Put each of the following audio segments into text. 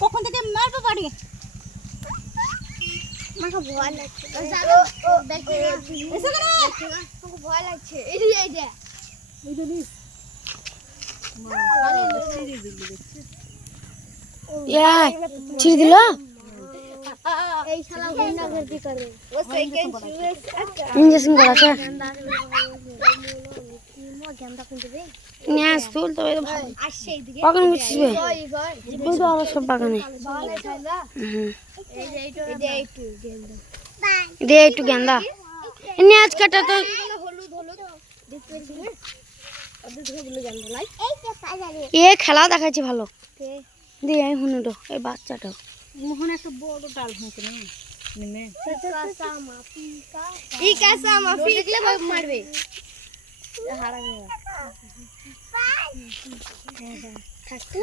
কখন থেকে মারবো বাড়ি আমাকে ভয় লাগছে ভয় লাগছে এই যে ছিড়ে দিল এই শালা গুন্ডা ভর্তি করে ও সেকেন্ড ইনজেকশন করাছে গেন্দা কোন দেবে নিয়ে তুল তো আসছে এইদিকে বাগান গুছিবে এই তুই তো আরো সব বাগানে বাগানে খাইলা এই যে এইটু গেন্দা দে একটু গেন্দা নিয়ে আজ কাটা তো হলুদ হলুদ দেখতে পাচ্ছিস না ওদের থেকে বলে গেন্দা লাই এই যে পাজারে এ খেলা দেখাচ্ছে ভালো কে দে এই হুনুটো এই বাচ্চাটা মোহন একটা বড় ডাল হয়েছে না নিমে এই কাঁচা মাফি দেখলে মারবে হারাবে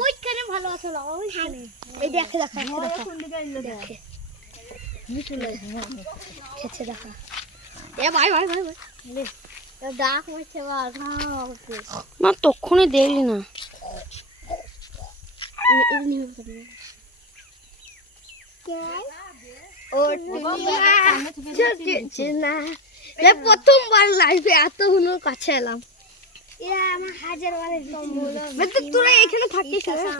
ওইখানে ভালো আছে ওইখানে এই দেখে দেখা কোন দিকে এলো দেখে মিঠুলে খেছে দেখা এ ভাই ভাই ভাই লে ডাক মারছে বাল না তখনই দেখলি না ও না লে প্রথমবার লাইফে এত হুনুর কাছে এলাম এরা আমার হাজার বারের মানে তোরা এখানে থাকিস না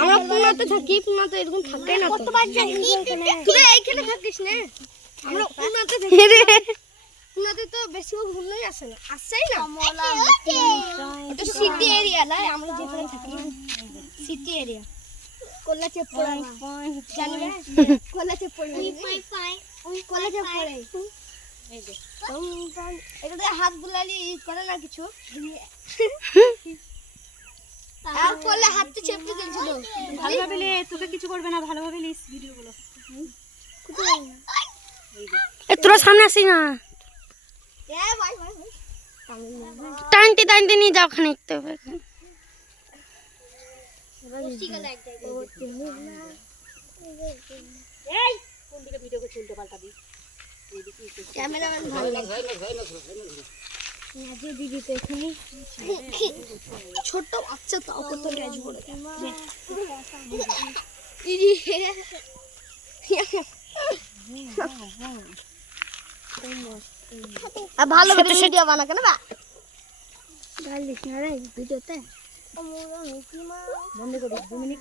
আমরা পুনাতে থাকি পুনাতে এরকম থাকে না কতবার যাই তোরা এখানে থাকিস না আমরা পুনাতে থাকি পুনাতে তো বেশিরভাগ হুনুই আসে না আসেই না এটা সিটি এরিয়া না আমরা যেখানে থাকি সিটি এরিয়া কোলা চেপড়া জানি না কোলা চেপড়া কোলা চেপড়া এই যে এটা হাত বুলালি করে না কিছু আর করলে হাতটা চেপে দিয়েছিল ভালোভাবে লে তোকে কিছু করবে না ভালোভাবে লিস ভিডিওগুলো এ তোরা সামনে আসিস না এ ভাই ভাই টানতে টানতে নিয়ে যাও খানিক তো এই কোন দিকে ভিডিও করছিস উল্টো পাল্টা দি ক্যামেরাম্যান ভালো লাগে নাজি দিদি তো এখানে ছোট বাচ্চা তাও কত গ্যাজ পড়ে দিদি আর ভালো করে ভিডিও বানা কেন বা গাল দিস না রে ভিডিওতে বন্ধ করি 2 মিনিট